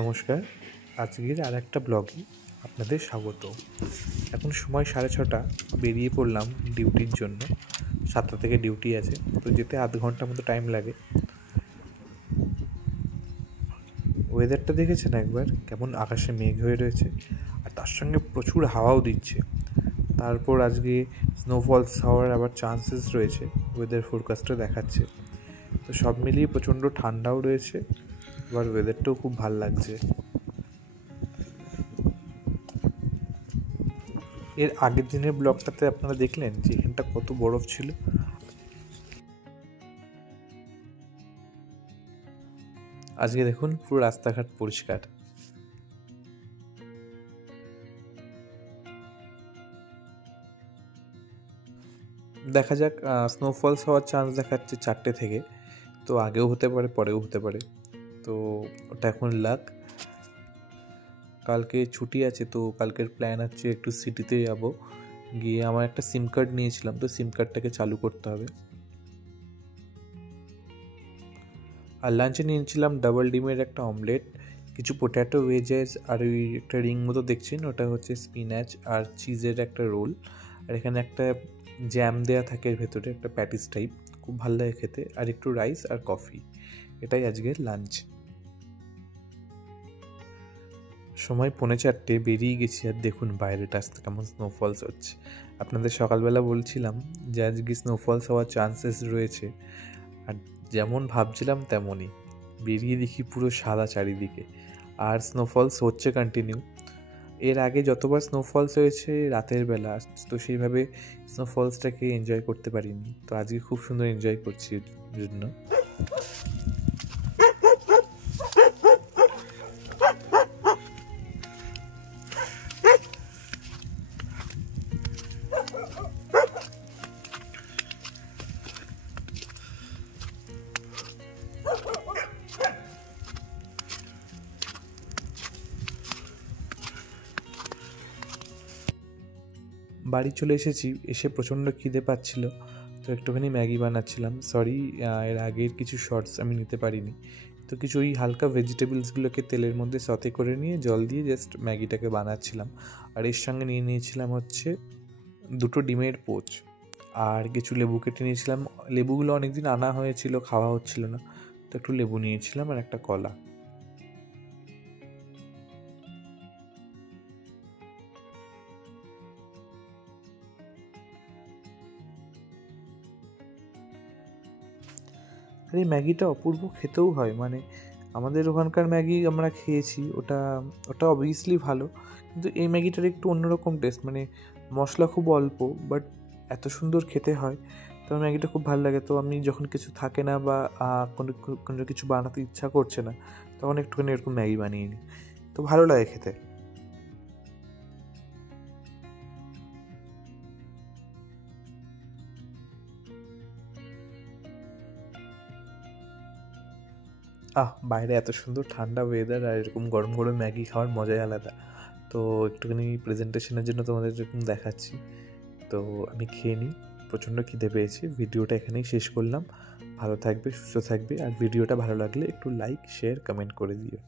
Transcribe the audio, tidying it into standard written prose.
নমস্কার, আজকের আর একটা ব্লগে আপনাদের স্বাগত। এখন সময় 6:30, বেরিয়ে পড়লাম ডিউটির জন্য। 7টা থেকে ডিউটি আছে, তো যেতে আধ ঘন্টার মতো টাইম লাগে। ওয়েদারটা দেখেছেন একবার, কেমন আকাশে মেঘ হয়ে রয়েছে, আর তার সঙ্গে প্রচুর হাওয়াও দিচ্ছে। তারপর আজকে স্নোফলস হওয়ার আবার চান্সেস রয়েছে, ওয়েদার ফোরকাস্টে দেখাচ্ছে। তো সব মিলিয়ে প্রচণ্ড ঠান্ডাও রয়েছে, আবার ওয়েদারটাও খুব ভাল লাগছে। এর আগের দিনের ব্লগটাতে আপনারা দেখলেন যে এখানটা কত বরফ ছিল। আজকে দেখুন পুরো রাস্তাঘাট পরিষ্কার। দেখা যাক, স্নোফলস হওয়ার চান্স দেখাচ্ছে 4টে থেকে, তো আগেও হতে পারে পরেও হতে পারে, তো ওটা এখন লাক। কালকে ছুটি আছে, তো কালকের প্ল্যান হচ্ছে একটু সিটিতে যাব, গিয়ে আমার একটা সিম কার্ড নিয়েছিলাম, তো সিম কার্ডটাকে চালু করতে হবে। আর লাঞ্চে নিয়েছিলাম ডাবল ডিমের একটা অমলেট, কিছু পোট্যাটো ভেজেস, আর ওই একটা রিং মতো দেখছেন ওটা হচ্ছে স্পিনাচ আর চিজের একটা রোল। আর এখানে একটা জ্যাম দেয়া থাকে এর ভেতরে, একটা প্যাটিস টাইপ, খুব ভালো লাগে খেতে। আর একটু রাইস আর কফি, এটাই আজকের লাঞ্চ। সময় 3:45, বেরিয়ে গেছি। আর দেখুন বাইরেটা আসতে কেমন স্নোফলস হচ্ছে। আপনাদের সকালবেলা বলছিলাম যে আজকে স্নোফলস হওয়ার চান্সেস রয়েছে, আর যেমন ভাবছিলাম তেমনই। বেরিয়ে দেখি পুরো সাদা চারিদিকে, আর স্নোফলস হচ্ছে কন্টিনিউ। এর আগে যতবার স্নোফলস হয়েছে রাতের বেলা, তো সেইভাবে স্নোফলসটাকে এনজয় করতে পারিনি, তো আজকে খুব সুন্দর এনজয় করছি এর জন্য। বাড়ি চলে এসেছি, এসে প্রচণ্ড খিদে পাচ্ছিল, তো একটুখানি ম্যাগি বানাচ্ছিলাম। সরি, এর আগের কিছু শর্টস আমি নিতে পারিনি, তো কিছু ওই হালকা ভেজিটেবলসগুলোকে তেলের মধ্যে সতে করে নিয়ে জল দিয়ে জাস্ট ম্যাগিটাকে বানাচ্ছিলাম। আর এর সঙ্গে নিয়ে নিয়েছিলাম হচ্ছে 2টো ডিমের পোচ, আর কিছু লেবু কেটে নিয়েছিলাম। লেবুগুলো অনেকদিন আনা হয়েছিল, খাওয়া হচ্ছিল না, তো একটু লেবু নিয়েছিলাম আর একটা কলা। আর এই ম্যাগিটা অপূর্ব খেতেও হয়, মানে আমাদের ওখানকার ম্যাগি আমরা খেয়েছি, ওটা ওটা অবভিয়াসলি ভালো, কিন্তু এই ম্যাগিটার একটু অন্যরকম টেস্ট, মানে মশলা খুব অল্প, বাট এত সুন্দর খেতে হয়। তো আমার ম্যাগিটা খুব ভালো লাগে। তো আমি যখন কিছু থাকে না বা কোনো কোনো কিছু বানাতে ইচ্ছা করছে না, তখন একটুখানি এরকম ম্যাগি বানিয়ে নিই, তো ভালো লাগে খেতে। বাইরে এত সুন্দর ঠান্ডা ওয়েদার, আর এরকম গরম গরম ম্যাগি খাওয়ার মজাই আলাদা। তো একটুখানি প্রেজেন্টেশনের জন্য তোমাদের এরকম দেখাচ্ছি, তো আমি খেয়ে নিই। প্রচণ্ড খিদে পেয়েছি। ভিডিওটা এখানেই শেষ করলাম। ভালো থাকবে, সুস্থ থাকবে, আর ভিডিওটা ভালো লাগলে একটু লাইক, শেয়ার, কমেন্ট করে দিও।